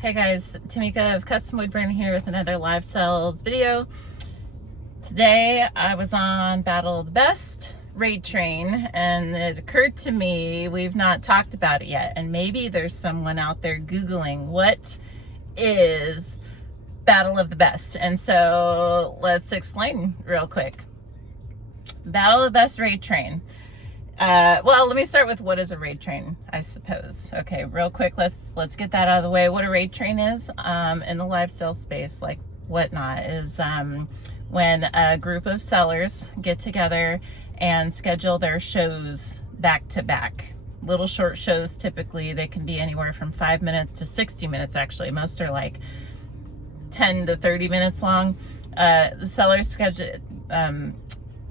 Hey guys, Tamika of Custom Wood Brand here with another live sales video. Today I was on Battle of the Best Raid Train and it occurred to me we've not talked about it yet, and maybe there's someone out there Googling what is Battle of the Best, and so let's explain real quick. Battle of the Best Raid Train. Well, let me start with what is a raid train, I suppose. Okay, real quick, let's get that out of the way. What a raid train is in the live sales space, like whatnot, is when a group of sellers get together and schedule their shows back to back. Little short shows, typically they can be anywhere from 5 minutes to 60 minutes. Actually, most are like 10 to 30 minutes long. The sellers schedule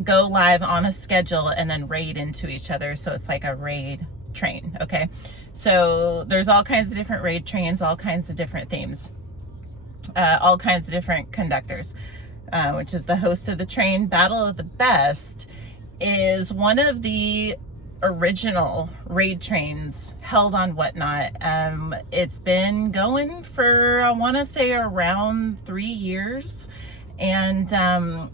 go live on a schedule and then raid into each other, so it's like a raid train. Okay, so there's all kinds of different raid trains, all kinds of different themes, all kinds of different conductors, which is the host of the train. Battle of the Best is one of the original raid trains held on Whatnot. It's been going for, I want to say, around 3 years. And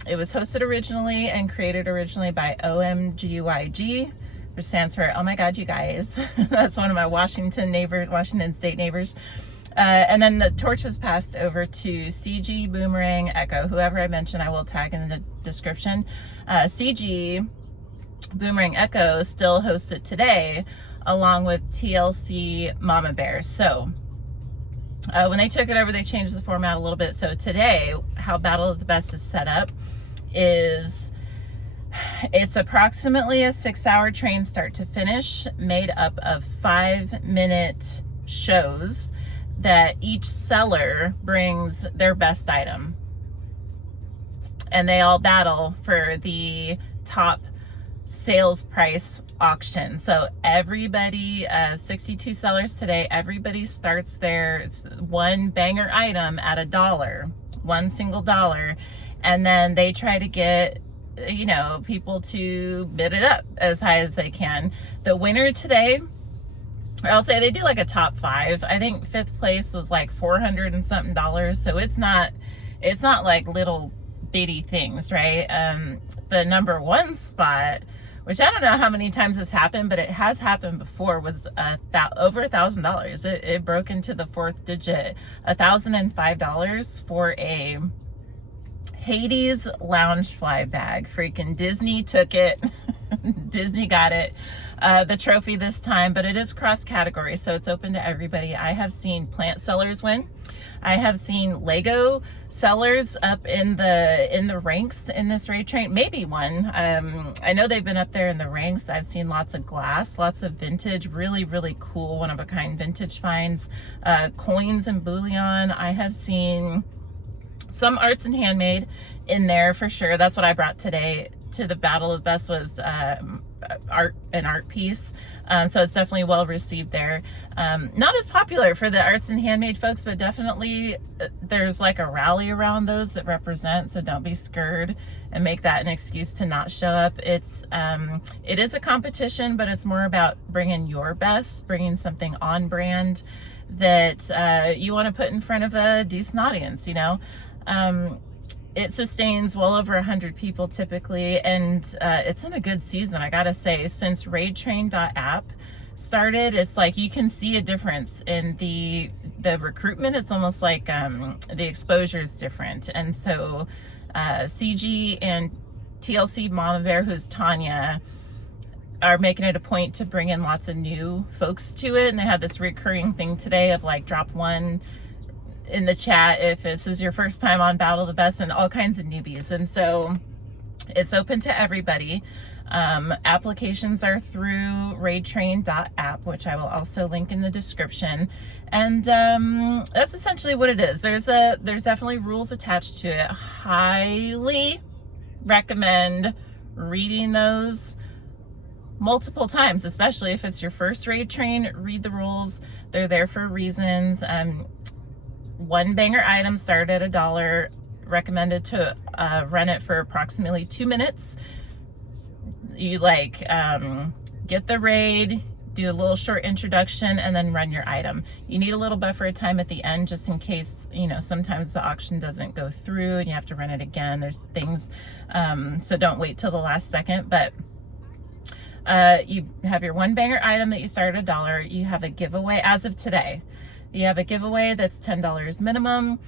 it was hosted originally and created originally by OMGYG, which stands for Oh My God, You Guys. That's one of my Washington State neighbors. And then the torch was passed over to CG Boomerang Echo. Whoever I mentioned, I will tag in the description. CG Boomerang Echo still hosts it today, along with Tlcmamabear. So when they took it over, they changed the format a little bit. So today, how Battle of the Best is set up is it's approximately a 6-hour train start to finish, made up of 5-minute shows that each seller brings their best item. And they all battle for the top sales price auction. So everybody, 62 sellers today, everybody starts their one banger item at $1, one single dollar, and then they try to get, you know, people to bid it up as high as they can. The winner today, I'll say they do like a top 5. I think 5th place was like $400 and something. So it's not like little bitty things, right? The number 1 spot, which I don't know how many times this happened, but it has happened before, was over $1,000. It broke into the 4th digit, $1,005 for a Hades Loungefly bag. Freaking Disney took it. Disney got it, the trophy this time, but it is cross category, so it's open to everybody. I have seen plant sellers win. I have seen Lego sellers up in the ranks in this raid train, maybe one. I know they've been up there in the ranks. I've seen lots of glass, lots of vintage, really, really cool, one-of-a-kind vintage finds, coins and bullion. I have seen some arts and handmade in there for sure. That's what I brought today to the Battle of the Best, was an art piece. So it's definitely well received there. Not as popular for the arts and handmade folks, but definitely there's like a rally around those that represent, so don't be scared and make that an excuse to not show up. It is a competition, but it's more about bringing your best, bringing something on brand that you want to put in front of a decent audience, you know. It sustains well over 100 people typically, and it's in a good season, I gotta say. Since Raidtrain.app started, it's like you can see a difference in the recruitment. It's almost like the exposure is different, and so CG and Tlcmamabear, who's Tanya, are making it a point to bring in lots of new folks to it, and they had this recurring thing today of like drop one in the chat if this is your first time on Battle of the Best, and all kinds of newbies. And so it's open to everybody. Applications are through Raidtrain.app, which I will also link in the description. And that's essentially what it is. There's definitely rules attached to it. Highly recommend reading those multiple times, especially if it's your first raid train. Read the rules. They're there for reasons. One banger item started at $1. Recommended to run it for approximately 2 minutes. You like get the raid, do a little short introduction, and then run your item. You need a little buffer of time at the end just in case, you know, sometimes the auction doesn't go through and you have to run it again. There's things, so don't wait till the last second. But you have your one banger item that you start at $1. You have a giveaway as of today. You have a giveaway that's $10 minimum.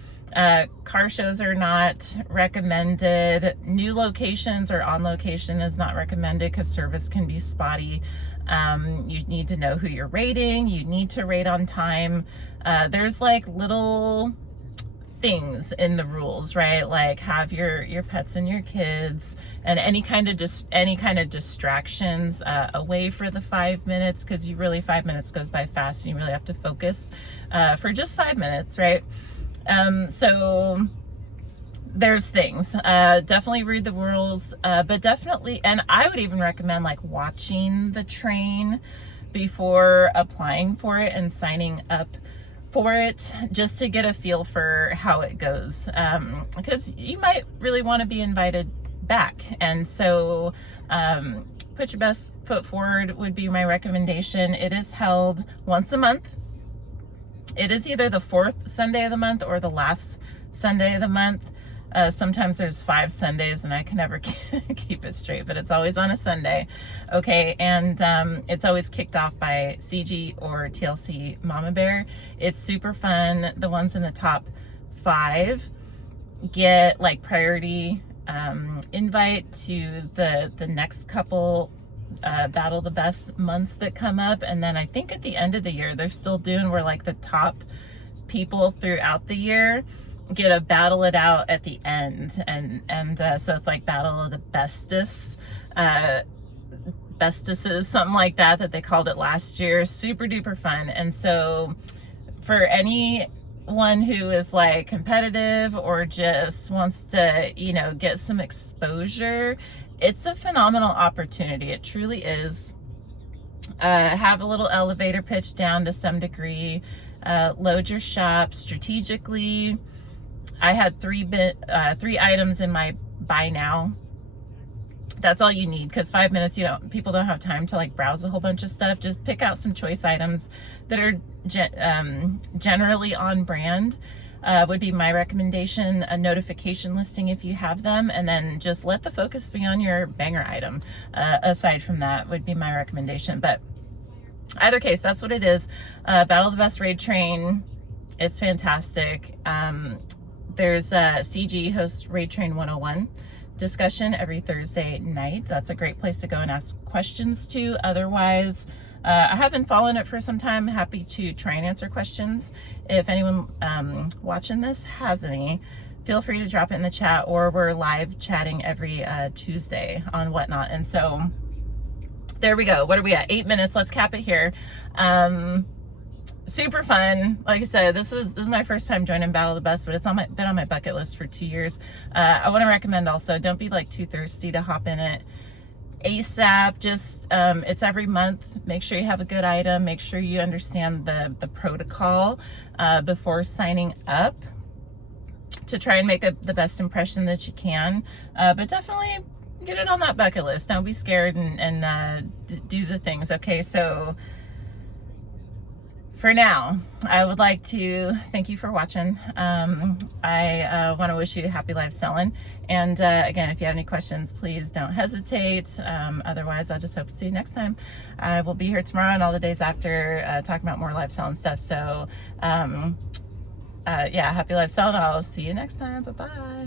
Car shows are not recommended. New locations or on location is not recommended because service can be spotty. You need to know who you're rating. You need to rate on time. There's like little things in the rules, right? Like have your pets and your kids, and any kind of distractions away for the 5 minutes, because you really 5 minutes goes by fast and you really have to focus for just 5 minutes, right? So there's things, definitely read the rules, but definitely, and I would even recommend like watching the train before applying for it and signing up for it, just to get a feel for how it goes, because you might really want to be invited back. And so put your best foot forward would be my recommendation. It is held once a month. It is either the 4th Sunday of the month or the last Sunday of the month. Sometimes there's 5 Sundays and I can never keep it straight, but it's always on a Sunday. Okay, and it's always kicked off by CG or Tlcmamabear. It's super fun. The ones in the top 5 get like priority invite to the next couple Battle the Best months that come up. And then I think at the end of the year, they're still doing where like the top people throughout the year get to battle it out at the end. And so it's like Battle of the Bestest, bestesses, something like that they called it last year. Super duper fun. And so for anyone who is like competitive or just wants to, you know, get some exposure, it's a phenomenal opportunity. It truly is. Have a little elevator pitch down to some degree. Load your shop strategically. I had 3 items in my buy now. That's all you need, because 5 minutes, people don't have time to like browse a whole bunch of stuff. Just pick out some choice items that are generally on brand, would be my recommendation. A notification listing if you have them, and then just let the focus be on your banger item. Aside from that would be my recommendation. But either case, that's what it is. Battle of the Best Raid Train. It's fantastic. There's CG hosts Raid Train 101 discussion every Thursday night. That's a great place to go and ask questions to. Otherwise, I have been following it for some time. Happy to try and answer questions. If anyone watching this has any, feel free to drop it in the chat, or we're live chatting every Tuesday on Whatnot. And so there we go. What are we at? 8 minutes. Let's cap it here. Super fun. Like I said, this is my first time joining Battle of the Best, but it's been on my bucket list for 2 years. I want to recommend also, don't be like too thirsty to hop in it ASAP. Just it's every month. Make sure you have a good item. Make sure you understand the protocol before signing up, to try and make the best impression that you can. But definitely get it on that bucket list. Don't be scared, and do the things. Okay, so for now, I would like to thank you for watching. I want to wish you happy live selling. And again, if you have any questions, please don't hesitate. Otherwise, I'll just hope to see you next time. I will be here tomorrow and all the days after, talking about more live selling stuff. So yeah, happy live selling. I'll see you next time. Bye-bye.